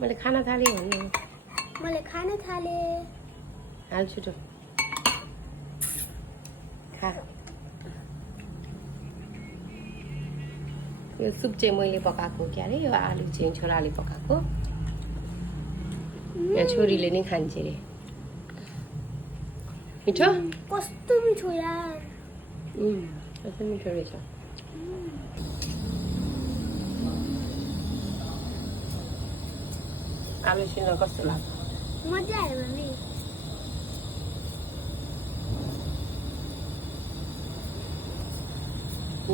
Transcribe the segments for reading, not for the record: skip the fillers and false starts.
मैले खाना थालेँ भन्नु मैले खान थाले हाल छिटो खा यो सुप चाहिँ मैले पकाएको के अरे यो आलु चाहिँ छोराले पकाएको यहाँ छोरीले नै खान्छ अरे मिठो कस्तो मिठो यार कस्तो मिठो रहेछ आलु सिन कस्तो लाग्छ मजा आयो मम्मी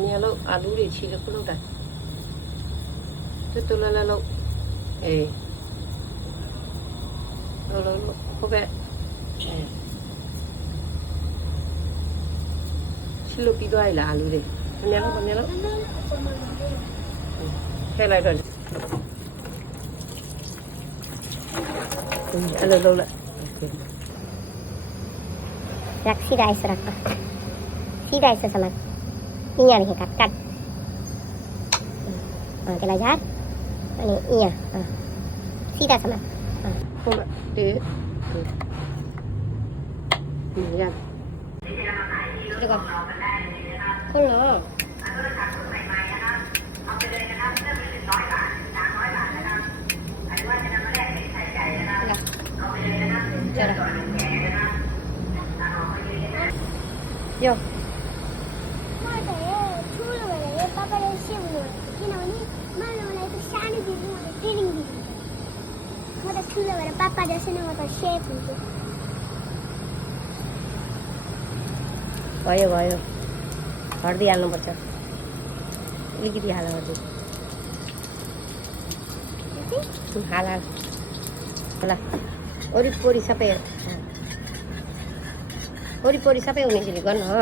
यहाँ लो आलु रे छिलो कुलौटा त्यो तुला लो ए लो खोपे छिलो पिदो आइला आलु रे यहाँ लो खेलाइ गर्छ हेलो लोला राख सिधा आइस राख सिधा आइस समाज यहाँ लेखेँ काट त्यसलाई झार अनि यहाँ सिधा समाज ए यहाँ खोल्नु यो ठुलो भएर तपाईँले सिउनु किनभने मलाई त सानो दिदी मलाई ट्रेनिङ दिनु म त ठुलो भएर पापा जस्तो नै म त सेफ हुन्छु भयो भयो हर्दी हाल्नुपर्छ अलिकति हाल हर्दी हाल हाल ल वरिपरि सबै वरिपरि सबै हुने गरी गर्नु हो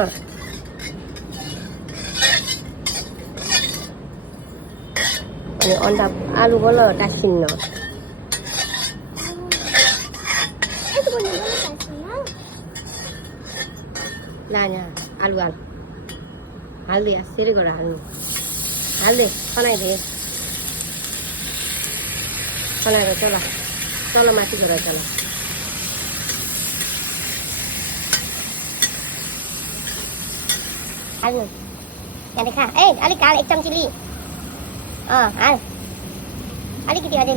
अनि अन्डा आलु बल्ल टाँसिन्न ला यहाँ आलु हाल हाल्दे यसरी गरेर हाल्नु हाल्दे खनाइदे खनाएर चल माथि गरेर चल हाल्नु यहाँ देखा ए अलिक हाल 1 चम्ची लि हाल अलिकति अझै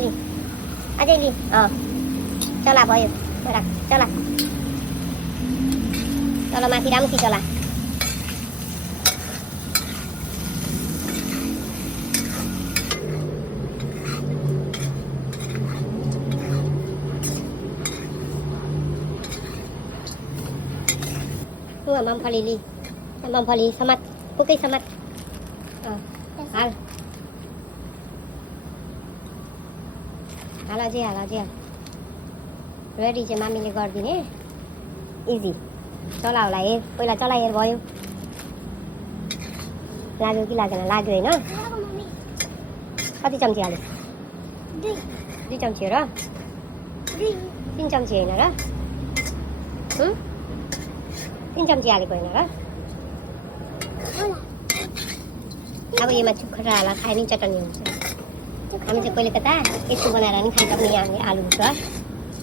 लि चला भयो चला माथि राम्ररी चला मम्फली समात पुकै समात हाल अझै हाल रेडी चाहिँ मामीले गरिदिने इजी चला होला हेर पहिला चला हेर भयो लाग्यो कि लागेन लाग्यो होइन कति चम्ची हाल्यो 2 चम्ची हो र 3 चम्ची होइन र 3 चम्ची हालेको होइन र अब यसमा चुखरा हाल खाने चटनी हुन्छ हामी चाहिँ कहिले कता यस्तो बनाएर नि खान्छ पनि हामी आलु हुन्छ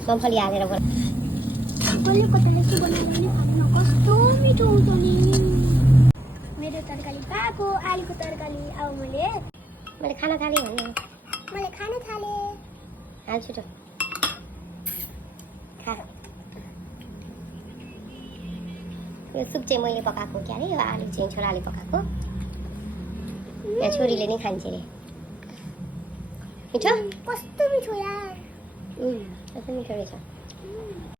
मम्फली हालेर कस्तो मिठो हुन्छ नि मेरो तरकारी पाको आलुको तरकारी अब मैले खाना थालेँ भन्नु मैले खान थाले हाल छिटो खा यो सुप चाहिँ मैले पकाएको के अरे यो आलु चाहिँ छोराले पकाएको यहाँ छोरीले नै खान्छ अरे मिठो कस्तो मिठो यार कस्तो मिठो रहेछ